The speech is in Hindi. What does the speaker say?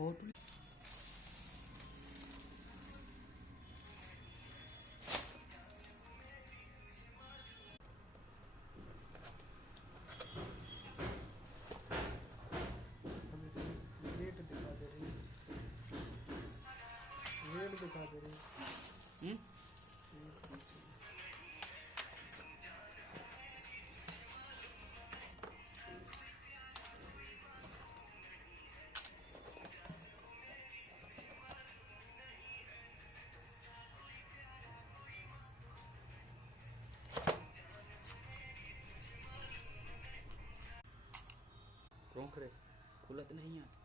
फोटो रेट दिखा दे रही, रेट दिखा दे रही। रोक रे खुलत नहीं है।